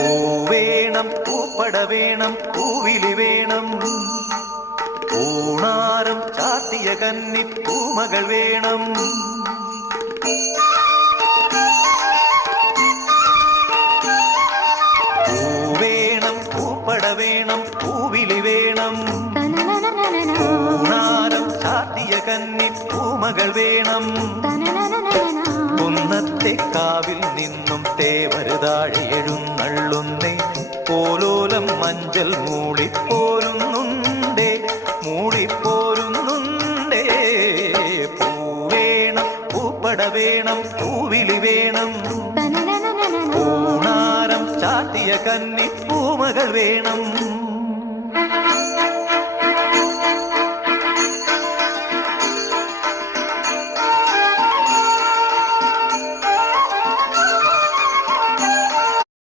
പൂവേണം പൂപ്പട വേണം പൂവിലി വേണം പൂണാരം ചാത്തിയ കന്നി പൂമകൾ വേണം പൂവേണം പൂപ്പട വേണം പൂവിലി വേണം പൂണാരം ചാത്തിയ കന്നി പൂമകൾ വേണം കുന്നത്തെ കാവിൽ നിന്നും തേവരുതാഴെ എഴുന്നള്ളുന്നേ പോലോലം മഞ്ചൽ മൂളിപ്പോരുന്നുണ്ടേ മൂളിപ്പോരുന്നുണ്ടേ പൂവേണം പൂപ്പട വേണം പൂവിലി വേണം പൂണാരം ചാത്തിയ കന്നി പൂമകൾ വേണം